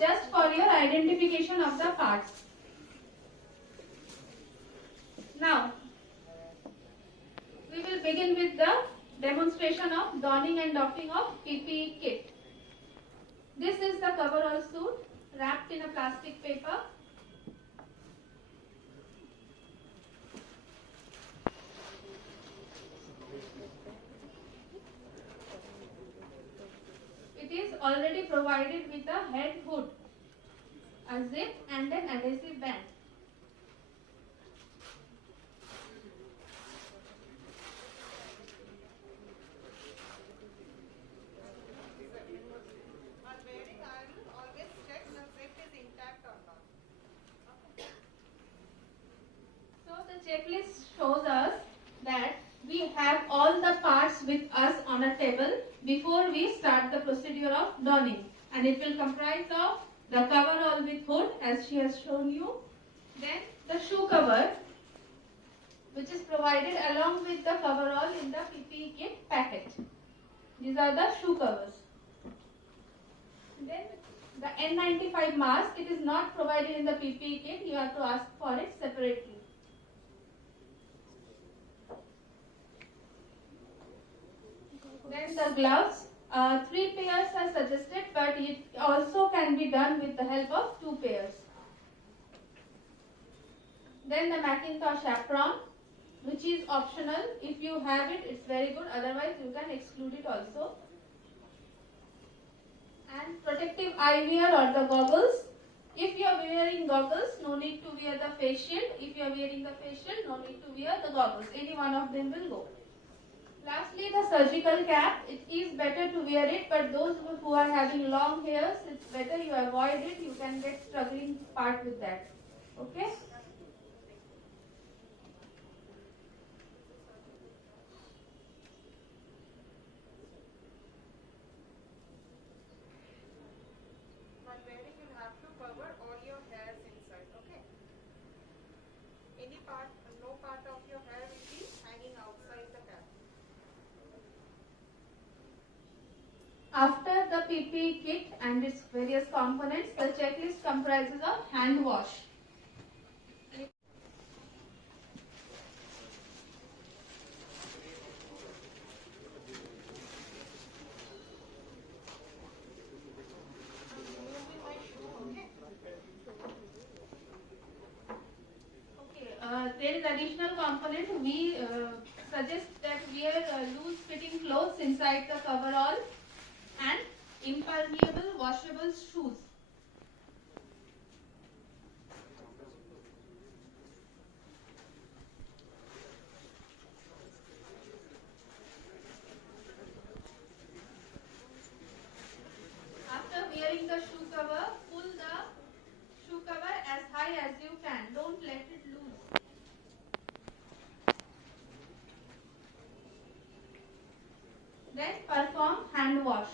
just for your identification of the parts. Now, we will begin with the demonstration of donning and doffing of PPE kit. This is the coverall suit wrapped in a plastic paper. It is already provided with a head hood, a zip and an adhesive band. Checklist shows us that we have all the parts with us on a table before we start the procedure of donning, and it will comprise of the coverall with hood as she has shown you, then the shoe cover which is provided along with the coverall in the PPE kit packet. These are the shoe covers. Then the N95 mask, it is not provided in the PPE kit, you have to ask for it separately. Then the gloves, 3 pairs are suggested, but it also can be done with the help of 2 pairs. Then the Macintosh apron, which is optional. If you have it, it's very good, otherwise you can exclude it also. And protective eyewear or the goggles. If you are wearing goggles, no need to wear the face shield. If you are wearing the face shield, no need to wear the goggles. Any one of them will go. Lastly, the surgical cap. It is better to wear it, but those who are having long hairs, it's better you avoid it. You can get struggling part with that. Okay? While wearing, you have to cover all your hairs inside. Okay? Any part, no part of your hair will be hanging outside the cap. After the PPE kit and its various components, the checklist comprises of hand wash. There is additional component. We suggest that wear loose fitting clothes inside the coverall and impermeable washable shoes. After wearing the shoe cover, pull the shoe cover as high as you can. Don't let it loose. Then perform hand wash.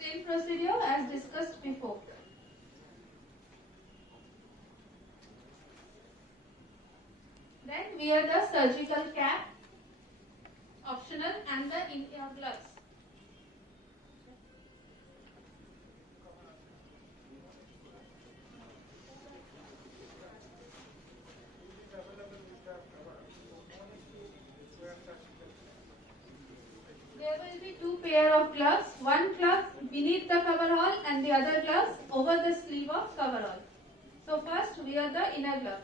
Same procedure as discussed before. Then wear the surgical cap, optional, and the in-ear gloves. There will be 2 pair of gloves, one glove beneath the coverall and the other gloves over the sleeve of coverall. So first wear the inner glove.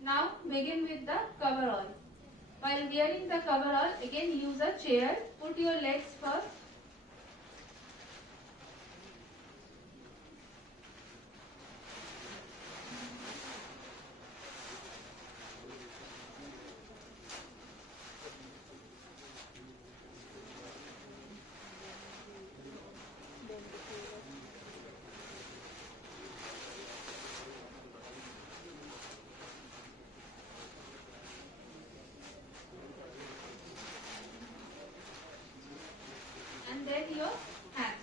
Now begin with the coverall. While wearing the coverall, again use a chair. Put your legs first. And then your hands.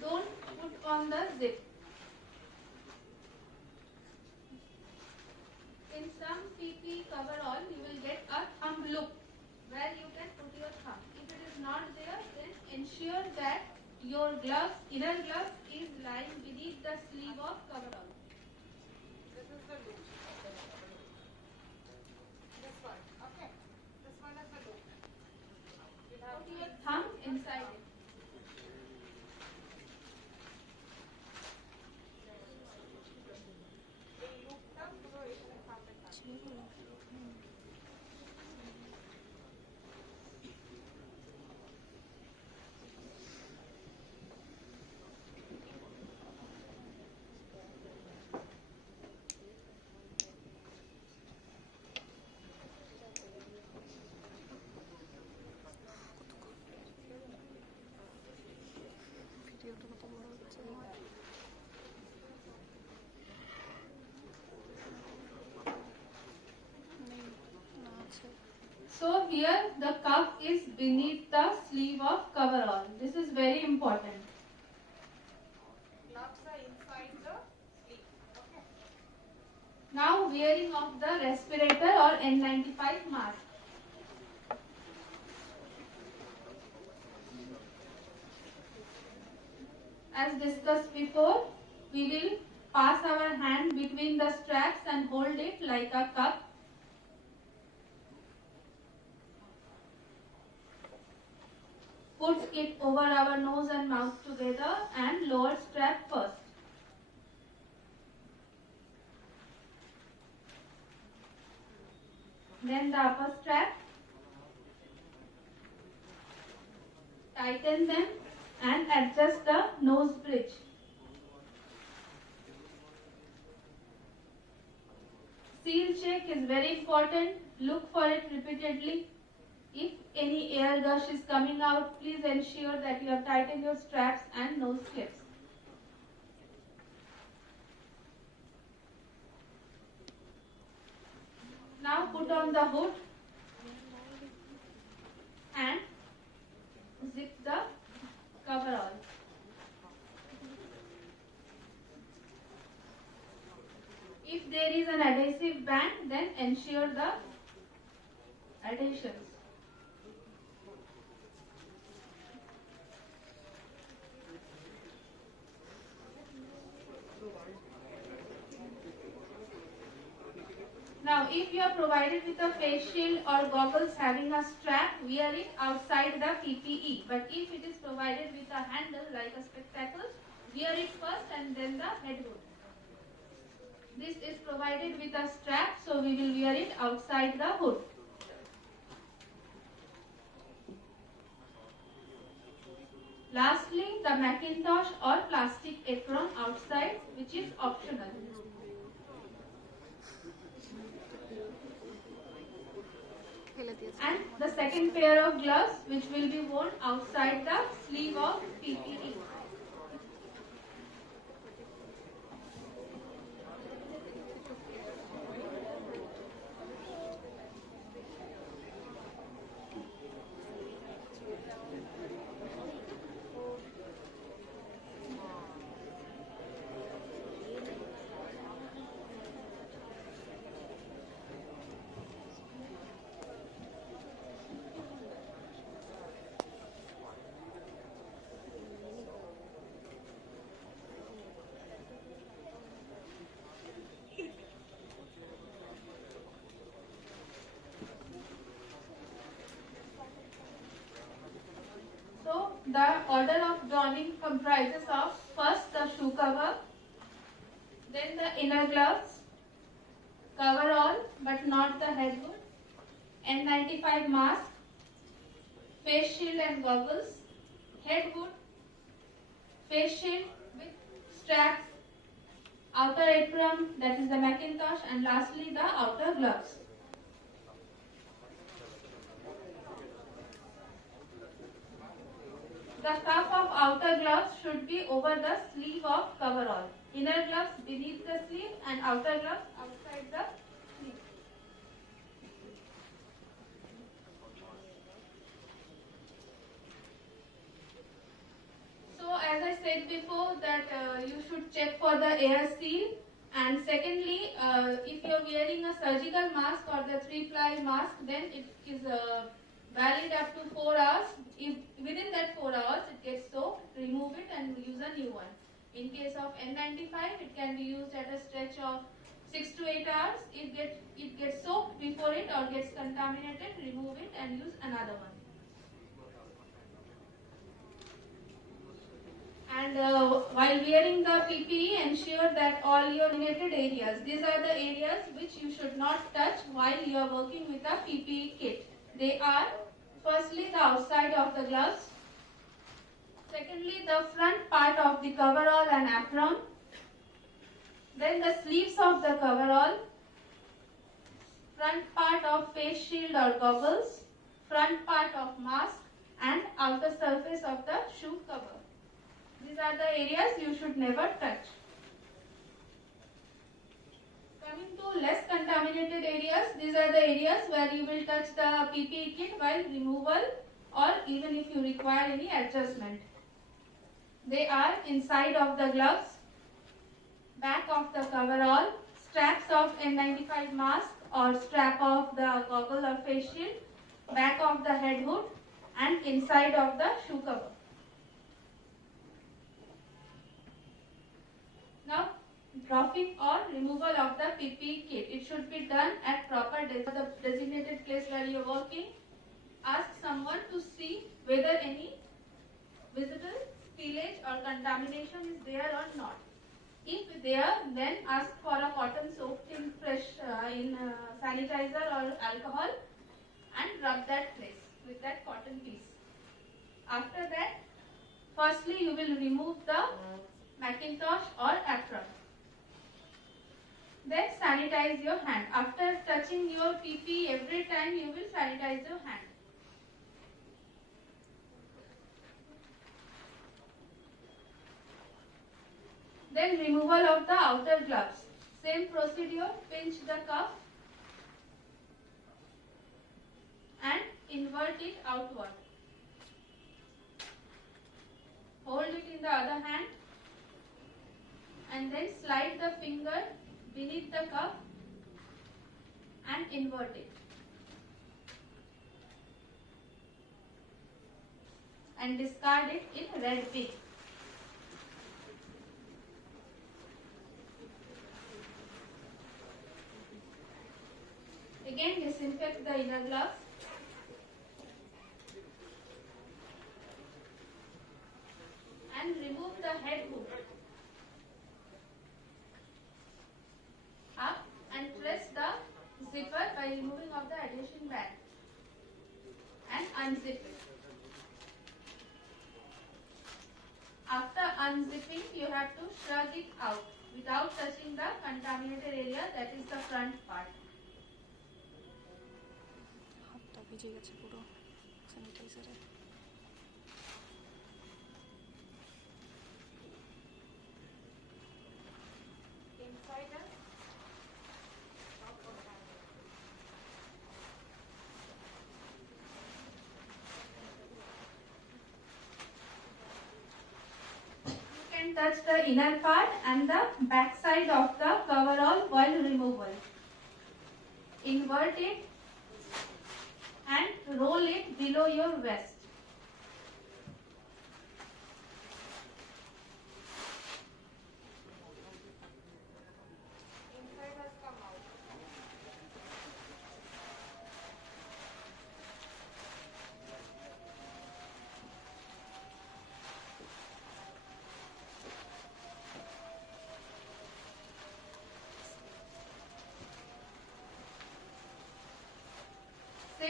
Don't put on the zip. In some PPE coverall, you will get a thumb loop where you can put your thumb. If it is not there, then ensure that your gloves, inner gloves, is lying beneath the sleeve of coverall. This is the loop. This one. Okay. This one is the loop. You'll have Put to your thumb inside it. loop up so it will come with that. So here the cuff is beneath the sleeve of coverall. This is very important. Gloves are inside the sleeve. Okay. Now wearing of the respirator or N95 mask. As discussed before, we will pass our hand between the straps and hold it like a cup. Put it over our nose and mouth together and lower strap first. Then the upper strap. Tighten them and adjust the nose bridge. Seal check is very important. Look for it repeatedly. If any air gush is coming out, please ensure that you have tightened your straps and nose clips. Now put on the hood and zip the coverall. If there is an adhesive band, then ensure the adhesions. Now, if you are provided with a face shield or goggles having a strap, wear it outside the PPE. But if it is provided with a handle like a spectacles, wear it first and then the head hood. This is provided with a strap, so we will wear it outside the hood. Lastly, the Macintosh or plastic apron outside, which is optional. And the second pair of gloves, which will be worn outside the sleeve of PPE. the order of donning comprises of first the shoe cover, then the inner gloves, coverall but not the head hood, N95 mask, face shield and goggles, head hood, face shield with straps, outer apron, that is the Macintosh, and lastly the outer gloves. The cuff of outer gloves should be over the sleeve of coverall. Inner gloves beneath the sleeve and outer gloves outside the sleeve. So as I said before that you should check for the air seal, and secondly if you are wearing a surgical mask or the 3-ply mask, then it is valid up to 4 hours. If within that 4 hours it gets soaked, remove it and use a new one. In case of N95, it can be used at a stretch of 6 to 8 hours. If it gets soaked before it or gets contaminated, remove it and use another one. And while wearing the PPE, ensure that all your related areas, these are the areas which you should not touch while you are working with a PPE kit. They are firstly the outside of the gloves, secondly the front part of the coverall and apron, then the sleeves of the coverall, front part of face shield or goggles, front part of mask and outer surface of the shoe cover. These are the areas you should never touch. Coming to less contaminated areas, these are the areas where you will touch the PPE kit while removal or even if you require any adjustment. They are inside of the gloves, back of the coverall, straps of N95 mask or strap of the goggle or face shield, back of the head hood and inside of the shoe cover. Now, dropping or removal of the PPE kit. It should be done at proper the designated place where you are working. Ask someone to see whether any visible spillage or contamination is there or not. If there, then ask for a cotton soaked in fresh sanitizer or alcohol and rub that place with that cotton piece. After that, firstly you will remove the Macintosh or apron. Then sanitize your hand. After touching your PPE every time you will sanitize your hand. Then removal of the outer gloves. Same procedure, pinch the cuff and invert it outward. Hold it in the other hand and then slide the finger beneath the cuff and invert it. And discard it in red pig. Again disinfect the inner gloves. And remove the head hook. Up and press the zipper by removing of the adhesion band. And unzip it. After unzipping, you have to shrug it out without touching the contaminated area, that is the front part. হাতটা ভিজে গেছে পুরো স্যানিটাইজারে। Inside us, top or down? You can touch the inner part and the back side of the coverall while removal. Invert it and roll it below your vest. Inside has come out.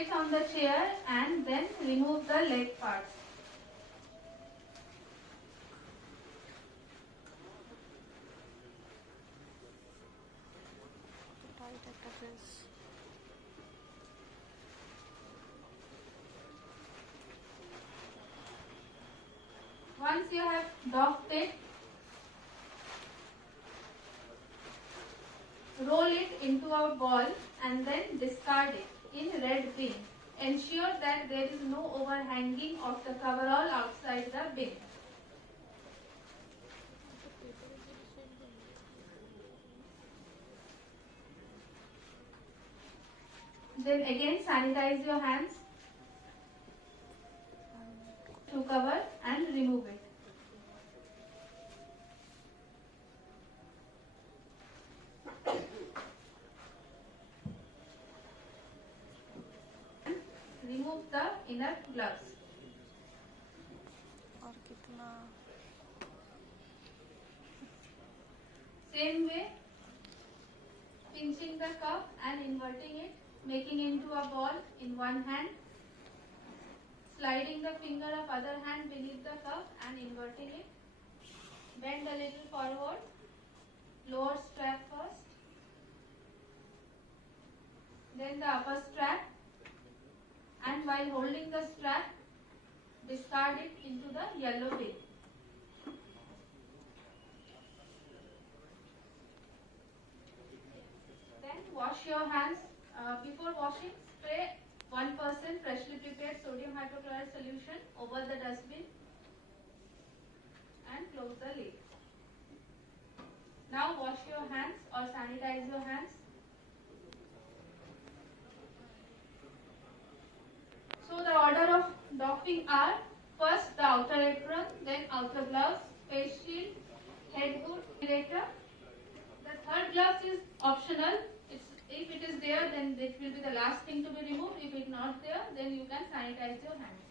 sit on the chair and then remove the leg parts. tight একটা dress. Once you have doffed it, roll it into a ball and then discard it in red bin. Ensure that there is no overhanging of the coverall outside the bin. Then again sanitize your hands to cover and remove it. Remove the inner gloves. और कितना Same way, pinching the cup and inverting it, making into a ball in one hand, sliding the finger of other hand beneath the cup and inverting it. Bend a little forward, lower strap first, then the upper strap, and while holding the strap, discard it into the yellow bin. Then wash your hands. Before washing, spray 1% freshly prepared sodium hypochlorite solution over the dustbin and close the lid. Now wash your hands or sanitize your hands. So the order of doffing are: first the outer apron, then outer gloves, face shield, head hood, later. The third gloves is optional. If it is there, then it will be the last thing to be removed. If it is not there, then you can sanitize your hands.